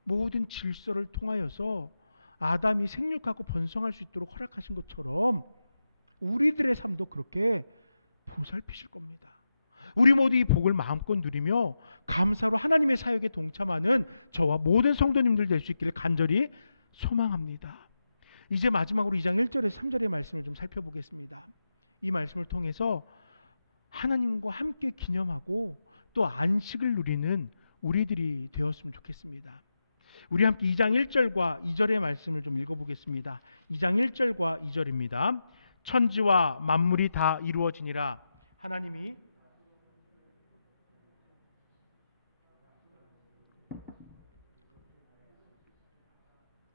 모든 질서를 통하여서 아담이 생육하고 번성할 수 있도록 허락하신 것처럼 우리들의 삶도 그렇게 보살피실 겁니다. 우리 모두 이 복을 마음껏 누리며 감사로 하나님의 사역에 동참하는 저와 모든 성도님들 될 수 있기를 간절히 소망합니다. 이제 마지막으로 2장 1절에서 3절의 말씀을 좀 살펴보겠습니다. 이 말씀을 통해서 하나님과 함께 기념하고 또 안식을 누리는 우리들이 되었으면 좋겠습니다. 우리 함께 2장 1절과 2절의 말씀을 좀 읽어보겠습니다. 2장 1절과 2절입니다. 천지와 만물이 다 이루어지니라. 하나님이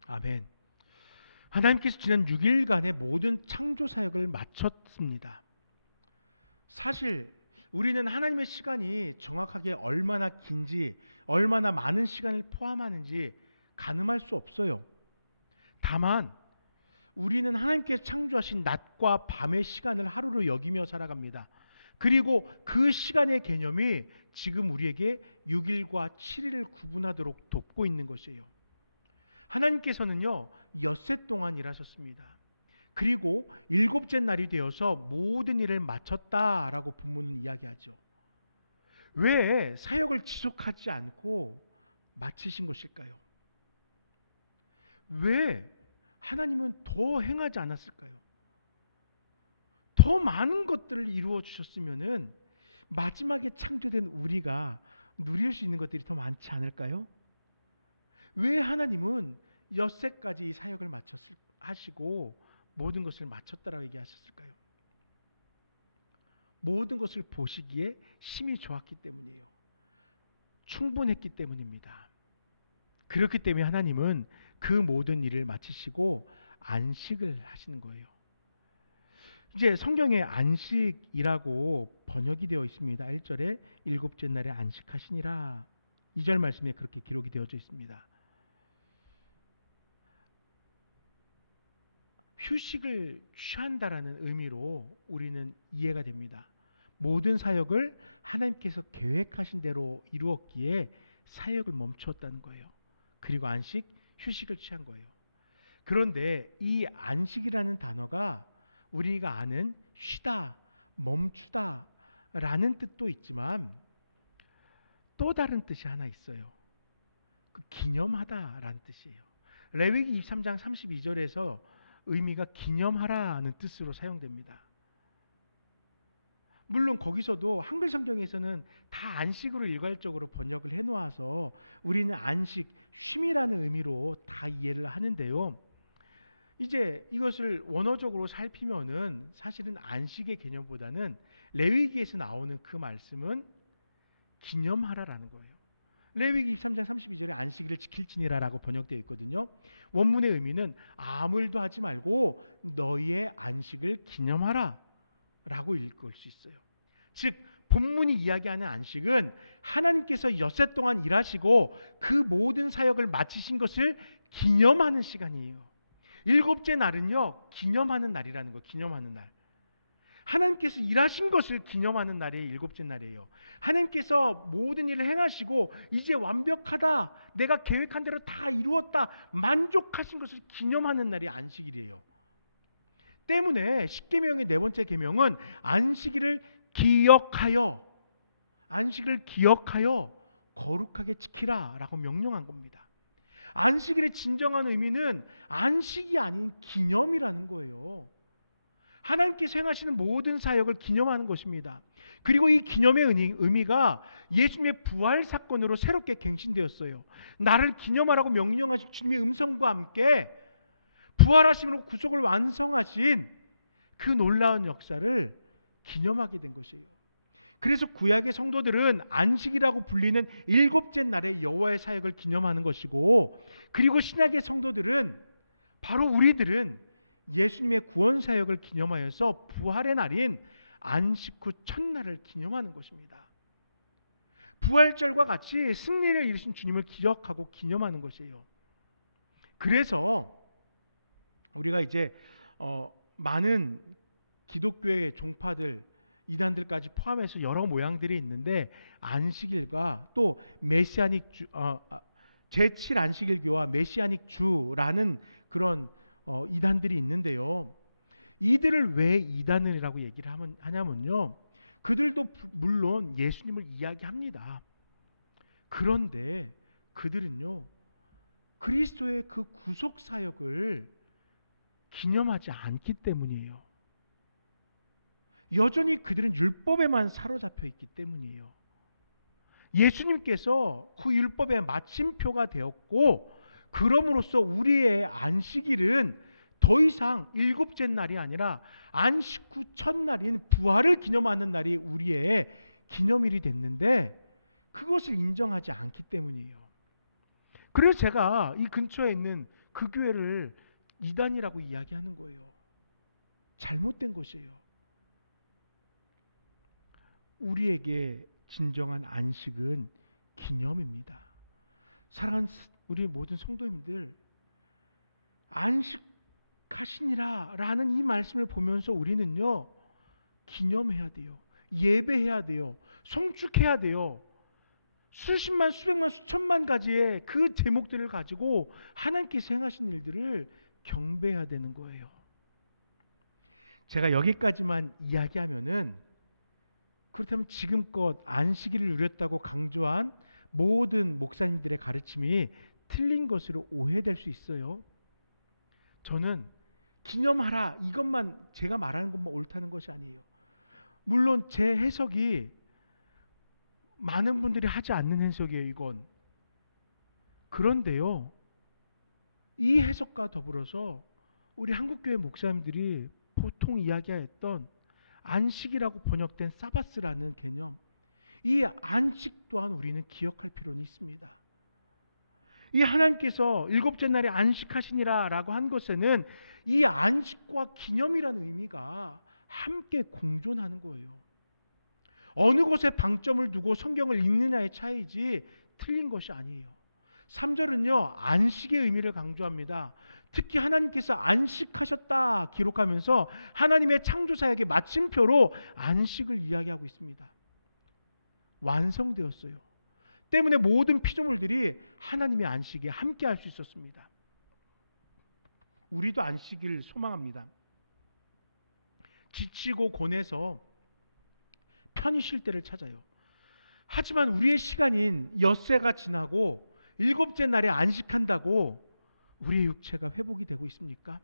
아멘. 하나님께서 지난 6일간의 모든 창조 사역을 마쳤습니다. 사실 우리는 하나님의 시간이 정확하게 얼마나 긴지, 얼마나 많은 시간을 포함하는지 가늠할 수 없어요. 다만 우리는 하나님께서 창조하신 낮과 밤의 시간을 하루로 여기며 살아갑니다. 그리고 그 시간의 개념이 지금 우리에게 6일과 7일을 구분하도록 돕고 있는 것이에요. 하나님께서는요, 엿새 동안 일하셨습니다. 그리고 일곱째 날이 되어서 모든 일을 마쳤다라고 본문은 이야기하죠. 왜 사역을 지속하지 않고 마치신 것일까요? 왜 하나님은 더 행하지 않았을까요? 더 많은 것들을 이루어 주셨으면은 마지막에 창조된 우리가 누릴 수 있는 것들이 더 많지 않을까요? 왜 하나님은 엿새까지 이 사역을 하시고 모든 것을 마쳤다라고 얘기하셨을까요? 모든 것을 보시기에 심히 좋았기 때문이에요. 충분했기 때문입니다. 그렇기 때문에 하나님은 그 모든 일을 마치시고 안식을 하시는 거예요. 이제 성경에 안식이라고 번역이 되어 있습니다. 1절에 일곱째 날에 안식하시니라. 2절 말씀에 그렇게 기록이 되어져 있습니다. 휴식을 취한다라는 의미로 우리는 이해가 됩니다. 모든 사역을 하나님께서 계획하신 대로 이루었기에 사역을 멈추었다는 거예요. 그리고 안식, 휴식을 취한 거예요. 그런데 이 안식이라는 단어가 우리가 아는 쉬다, 멈추다 라는 뜻도 있지만 또 다른 뜻이 하나 있어요. 그 기념하다 라는 뜻이에요. 레위기 23장 32절에서 의미가 기념하라는 뜻으로 사용됩니다. 물론 거기서도 한글 성경에서는 다 안식으로 일괄적으로 번역을 해놓아서 우리는 안식, 쉼이라는 의미로 다 이해를 하는데요. 이제 이것을 원어적으로 살피면은 사실은 안식의 개념보다는 레위기에서 나오는 그 말씀은 기념하라라는 거예요. 레위기 23장 32절에 안식일을 지킬지니라라고 번역되어 있거든요. 원문의 의미는 아무 일도 하지 말고 너희의 안식을 기념하라 라고 읽을 수 있어요. 즉 본문이 이야기하는 안식은 하나님께서 엿새 동안 일하시고 그 모든 사역을 마치신 것을 기념하는 시간이에요. 일곱째 날은요, 기념하는 날이라는 거예요. 기념하는 날. 하나님께서 일하신 것을 기념하는 날이 일곱째 날이에요. 하나님께서 모든 일을 행하시고 이제 완벽하다, 내가 계획한 대로 다 이루었다, 만족하신 것을 기념하는 날이 안식일이에요. 때문에 십계명의 네 번째 계명은 안식일을 기억하여 거룩하게 지키라 라고 명령한 겁니다. 안식일의 진정한 의미는 안식이 아닌 기념이라는 거예요. 하나님께서 행하시는 모든 사역을 기념하는 것입니다. 그리고 이 기념의 의미가 예수님의 부활 사건으로 새롭게 갱신되었어요. 나를 기념하라고 명령하신 주님의 음성과 함께 부활하심으로 구속을 완성하신 그 놀라운 역사를 기념하게 된 것이에요. 그래서 구약의 성도들은 안식이라고 불리는 일곱째 날에 여호와의 사역을 기념하는 것이고, 그리고 신약의 성도들은 바로 우리들은 예수님의 구원 사역을 기념하여서 부활의 날인 안식 후 첫날을 기념하는 것입니다. 부활절과 같이 승리를 이루신 주님을 기억하고 기념하는 것이에요. 그래서 우리가 이제 많은 기독교의 종파들, 이단들까지 포함해서 여러 모양들이 있는데 안식일과 또 메시아닉 주, 제7 안식일교와 메시아닉 주라는 그런 이단들이 있는데요. 이들을 왜 이단이라고 얘기를 하냐면요, 그들도 물론 예수님을 이야기합니다. 그런데 그들은요, 그리스도의 그 구속 사역을 기념하지 않기 때문이에요. 여전히 그들은 율법에만 사로잡혀 있기 때문이에요. 예수님께서 그 율법의 마침표가 되었고, 그럼으로써 우리의 안식일은 더 이상 일곱째 날이 아니라 안식 후 첫날인 부활을 기념하는 날이 우리의 기념일이 됐는데, 그것을 인정하지 않기 때문이에요. 그래서 제가 이 근처에 있는 그 교회를 이단이라고 이야기하는 거예요. 잘못된 것이에요. 우리에게 진정한 안식은 기념입니다. 사랑하는 우리 모든 성도님들, 안식하시니라 라는 이 말씀을 보면서 우리는요, 기념해야 돼요. 예배해야 돼요. 송축해야 돼요. 수십만, 수백만, 수천만 가지의 그 제목들을 가지고 하나님께서 행하신 일들을 경배해야 되는 거예요. 제가 여기까지만 이야기하면은, 그렇다면 지금껏 안식일을 누렸다고 강조한 모든 목사님들의 가르침이 틀린 것으로 오해될 수 있어요. 저는 기념하라 이것만 제가 말하는 것만 옳다는 것이 아니에요. 물론 제 해석이 많은 분들이 하지 않는 해석이에요. 이건. 그런데요. 이 해석과 더불어서 우리 한국교회 목사님들이 보통 이야기했던 안식이라고 번역된 사바스라는 개념, 이 안식 또한 우리는 기억할 필요는 있습니다. 이 하나님께서 일곱째 날에 안식하시니라 라고 한 것에는 이 안식과 기념이라는 의미가 함께 공존하는 거예요. 어느 곳에 방점을 두고 성경을 읽느냐의 차이지 틀린 것이 아니에요. 3절은요 안식의 의미를 강조합니다. 특히 하나님께서 안식하셨다 기록하면서 하나님의 창조사역의 마침표로 안식을 이야기하고 있습니다. 완성되었어요. 때문에 모든 피조물들이 하나님의 안식에 함께 할 수 있었습니다. 우리도 안식을 소망합니다. 지치고 고뇌서 편히 쉴 때를 찾아요. 하지만 우리의 시간인 엿새가 지나고 일곱째 날에 안식한다고 우리의 육체가 회복이 되고 있습니까?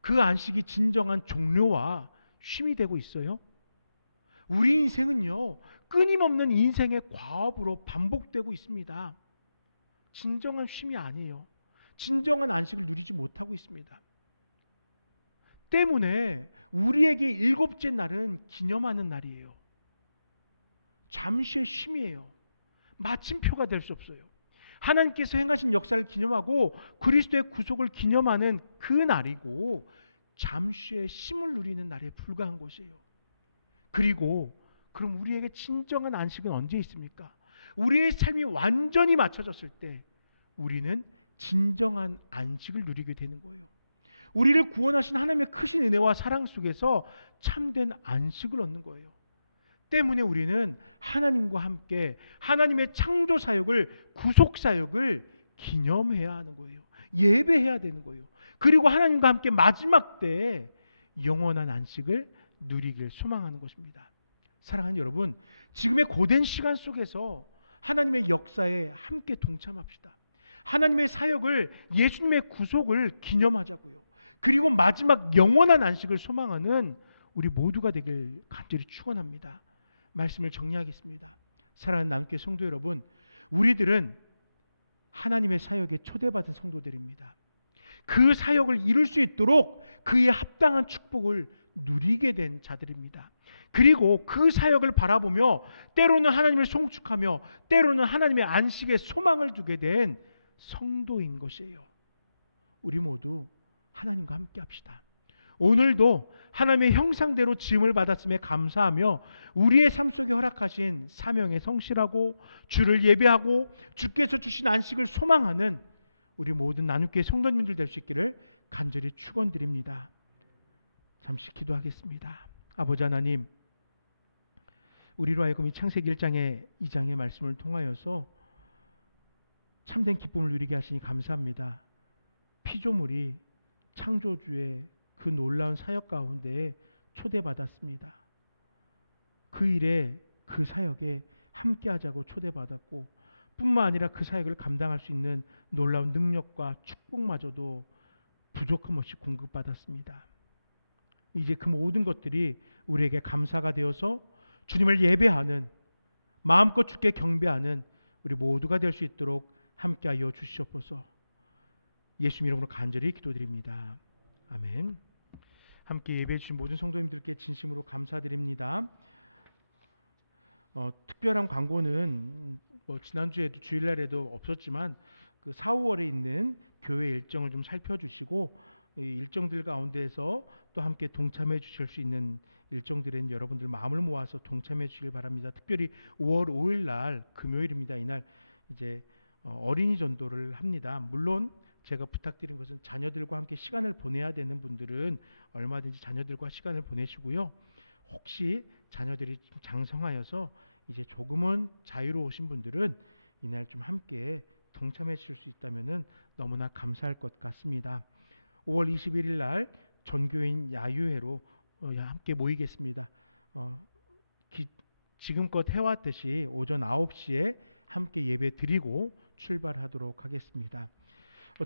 그 안식이 진정한 종료와 쉼이 되고 있어요? 우리 인생은요 끊임없는 인생의 과업으로 반복되고 있습니다. 진정한 쉼이 아니에요. 진정한 안식을 누리지 못하고 있습니다. 때문에 우리에게 일곱째 날은 기념하는 날이에요. 잠시의 쉼이에요. 마침표가 될 수 없어요. 하나님께서 행하신 역사를 기념하고 그리스도의 구속을 기념하는 그 날이고 잠시의 쉼을 누리는 날에 불과한 것이에요. 그리고 그럼 우리에게 진정한 안식은 언제 있습니까? 우리의 삶이 완전히 맞춰졌을 때 우리는 진정한 안식을 누리게 되는 거예요. 우리를 구원하신 하나님의 크신 은혜와 사랑 속에서 참된 안식을 얻는 거예요. 때문에 우리는 하나님과 함께 하나님의 창조 사역을 구속 사역을 기념해야 하는 거예요. 예배해야 되는 거예요. 그리고 하나님과 함께 마지막 때에 영원한 안식을 누리길 소망하는 것입니다. 사랑하는 여러분, 지금의 고된 시간 속에서 하나님의 역사에 함께 동참합시다. 하나님의 사역을 예수님의 구속을 기념하자고요. 그리고 마지막 영원한 안식을 소망하는 우리 모두가 되길 간절히 축원합니다. 말씀을 정리하겠습니다. 사랑하는 남교회 성도 여러분, 우리들은 하나님의 사역에 초대받은 성도들입니다. 그 사역을 이룰 수 있도록 그의 합당한 축복을 누리게 된 자들입니다. 그리고 그 사역을 바라보며 때로는 하나님을 송축하며 때로는 하나님의 안식에 소망을 두게 된 성도인 것이에요. 우리 모두 하나님과 함께 합시다. 오늘도 하나님의 형상대로 지음을 받았음에 감사하며 우리의 삶 속에 허락하신 사명에 성실하고 주를 예배하고 주께서 주신 안식을 소망하는 우리 모든 나눔교회 성도님들 될 수 있기를 간절히 축원드립니다. 잠시 기도하겠습니다. 아버지 하나님, 우리로 하여금 이 창세기 1장의 2장의 말씀을 통하여서 참된 기쁨을 누리게 하시니 감사합니다. 피조물이 창조주의 그 놀라운 사역 가운데 초대받았습니다. 그 일에 그 사역에 함께하자고 초대받았고 뿐만 아니라 그 사역을 감당할 수 있는 놀라운 능력과 축복마저도 부족함 없이 공급받았습니다. 이제 그 모든 것들이 우리에게 감사가 되어서 주님을 예배하는 마음껏 주께 경배하는 우리 모두가 될 수 있도록 함께하여 주시옵소서. 예수님 이름으로 간절히 기도드립니다. 아멘. 함께 예배해 주신 모든 성도님들께 진심으로 감사드립니다. 특별한 광고는 지난주에도 주일날에도 없었지만 그 4, 5월에 있는 교회 일정을 좀 살펴주시고 이 일정들 가운데에서 또 함께 동참해 주실 수 있는 일정들은 여러분들 마음을 모아서 동참해 주시길 바랍니다. 특별히 5월 5일 날 금요일입니다. 이날 이제 어린이 전도를 합니다. 물론 제가 부탁드린 것은 자녀들과 함께 시간을 보내야 되는 분들은 얼마든지 자녀들과 시간을 보내시고요. 혹시 자녀들이 좀 장성하여서 이제 조금은 자유로우신 분들은 이날 좀 함께 동참해 주실 수 있다면은 너무나 감사할 것 같습니다. 5월 21일 날 전교인 야유회로 함께 모이겠습니다. 지금껏 해왔듯이 오전 9시에 함께 예배 드리고 출발하도록 하겠습니다.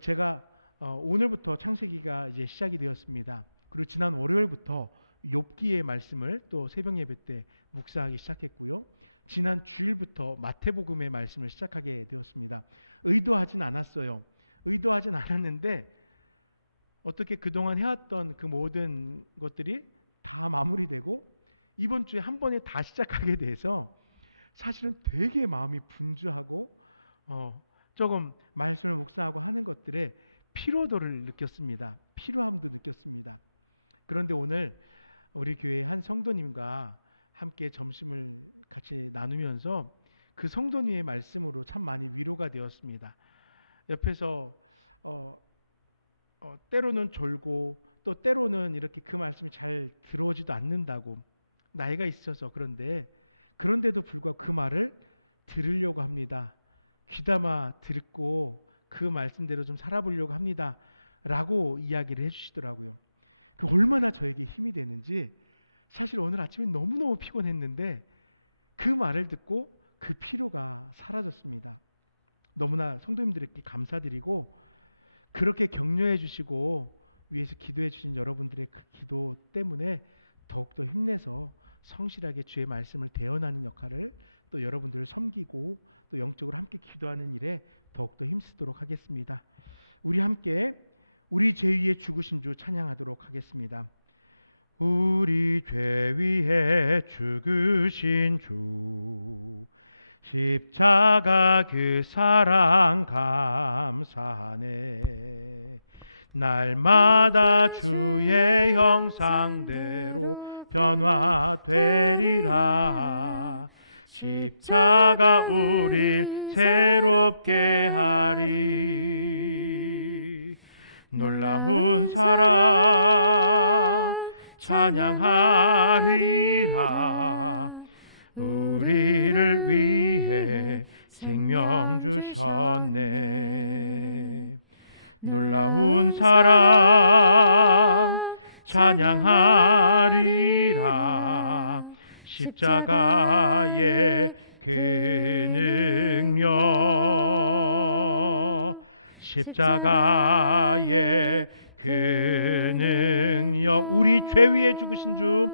제가 오늘부터 창세기가 이제 시작이 되었습니다. 그리고 지난 월요일부터 욥기의 말씀을 또 새벽 예배 때 묵상하기 시작했고요. 지난 주일부터 마태복음의 말씀을 시작하게 되었습니다. 의도하진 않았어요. 의도하진 않았는데 어떻게 그동안 해왔던 그 모든 것들이 다 마무리되고 이번 주에 한 번에 다 시작하게 돼서 사실은 되게 마음이 분주하고 조금 말씀을 묵상하고 하는 것들에 피로도를 느꼈습니다. 피로함도 느꼈습니다. 그런데 오늘 우리 교회 한 성도님과 함께 점심을 같이 나누면서 그 성도님의 말씀으로 참 많이 위로가 되었습니다. 옆에서 때로는 졸고 또 때로는 이렇게 그 말씀이 잘 들어오지도 않는다고, 나이가 있어서 그런데도 불구하고 그 말을 들으려고 합니다. 귀담아 듣고 그 말씀대로 좀 살아보려고 합니다 라고 이야기를 해주시더라고요. 그 얼마나 저에게 힘이 되는지, 사실 오늘 아침에 너무너무 피곤했는데 그 말을 듣고 그 피로가 사라졌습니다. 너무나 성도님들에게 감사드리고, 그렇게 격려해 주시고 위에서 기도해 주신 여러분들의 그 기도 때문에 더욱더 힘내서 성실하게 주의 말씀을 대언하는 역할을, 또 여러분들을 섬기고 또 영적으로 함께 기도하는 일에 더욱더 힘쓰도록 하겠습니다. 우리 함께 우리 죄 위에 죽으신 주 찬양하도록 하겠습니다. 우리 죄 위에 죽으신 주, 십자가 그 사랑 감사하네. 날마다 주의 형상대로 변화되리라. 십자가 우릴 새롭게 하리. 놀라운 사랑 찬양하리라. 우리를 위해 생명 주셨네. 놀라운 사랑 찬양하리라. 십자가의 그 능력, 십자가의 그 능력, 우리 죄 위에 죽으신 주,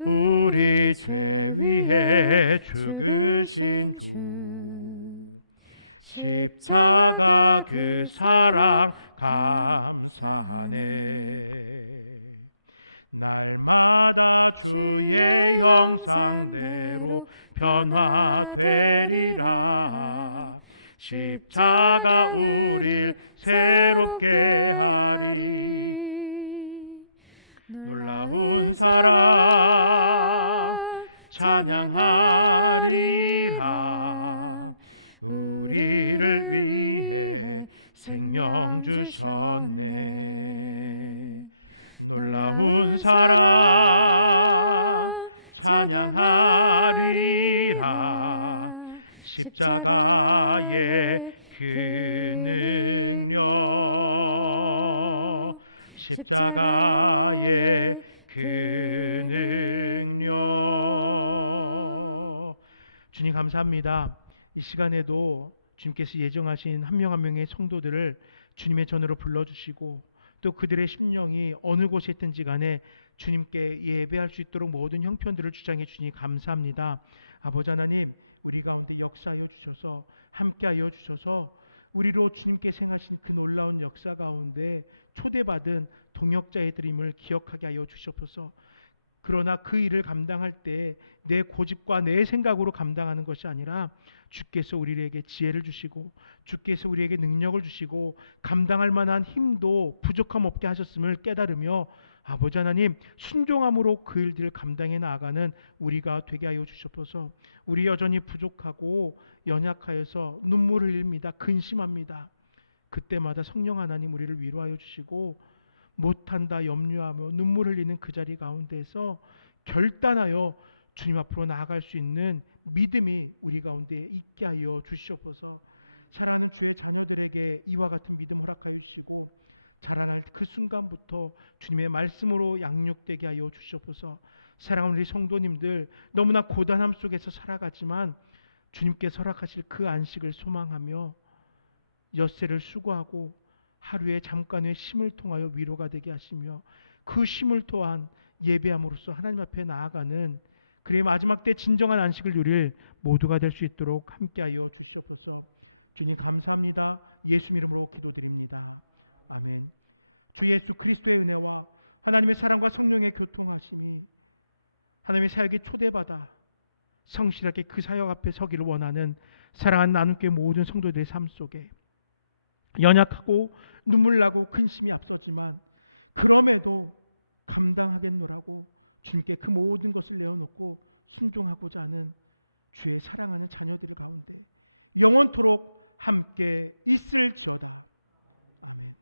우리 죄 위에 죽으신 주, 십자가 그 사랑 감사하네. 날마다 주의 형상대로 변화되리라. 십자가 우릴 새롭게 하리. 놀라운 사랑 찬양하리라. 우리를 위해 생명 주셨네. 놀라운 사랑 찬양하리라. 십자가의 그 능력, 십자가의 그 능력. 주님 감사합니다. 이 시간에도 주님께서 예정하신 한 명 한 명의 성도들을 주님의 전으로 불러주시고, 또 그들의 심령이 어느 곳에 있든지 간에 주님께 예배할 수 있도록 모든 형편들을 주장해 주시니 감사합니다. 아버지 하나님, 우리 가운데 역사하여 주셔서, 함께하여 주셔서 우리로 주님께 행하신 그 놀라운 역사 가운데 초대받은 동역자의 드림을 기억하게 하여 주시옵소서. 그러나 그 일을 감당할 때 내 고집과 내 생각으로 감당하는 것이 아니라 주께서 우리에게 지혜를 주시고, 주께서 우리에게 능력을 주시고, 감당할 만한 힘도 부족함 없게 하셨음을 깨달으며, 아버지 하나님, 순종함으로 그 일들을 감당해 나아가는 우리가 되게 하여 주시옵소서. 우리 여전히 부족하고 연약하여서 눈물을 흘립니다. 근심합니다. 그때마다 성령 하나님 우리를 위로하여 주시고, 못한다 염려하며 눈물 흘리는 그 자리 가운데서 결단하여 주님 앞으로 나아갈 수 있는 믿음이 우리 가운데 있게 하여 주시옵소서. 사랑하는 주의 자녀들에게 이와 같은 믿음 허락하여 주시고, 자라날 그 순간부터 주님의 말씀으로 양육되게 하여 주시옵소서. 사랑하는 우리 성도님들, 너무나 고단함 속에서 살아가지만 주님께서 허락하실 그 안식을 소망하며 엿새를 수고하고 하루에 잠깐의 쉼을 통하여 위로가 되게 하시며 그 쉼을 또한 예배함으로써 하나님 앞에 나아가는 그의 마지막 때 진정한 안식을 누릴 모두가 될 수 있도록 함께하여 주시옵소서. 주님 감사합니다. 예수 이름으로 기도드립니다. 아멘. 주 예수 그리스도의 은혜와 하나님의 사랑과 성령의 교통하심이 하나님의 사역에 초대받아 성실하게 그 사역 앞에 서기를 원하는 사랑하는 나눔교회 모든 성도들의 삶 속에 연약하고 눈물나고 근심이 앞서지만 그럼에도 감당하겠노라고 주님께 그 모든 것을 내어놓고 순종하고자 하는 주의 사랑하는 자녀들 가운데 영원토록 함께 있을지어다. 아멘.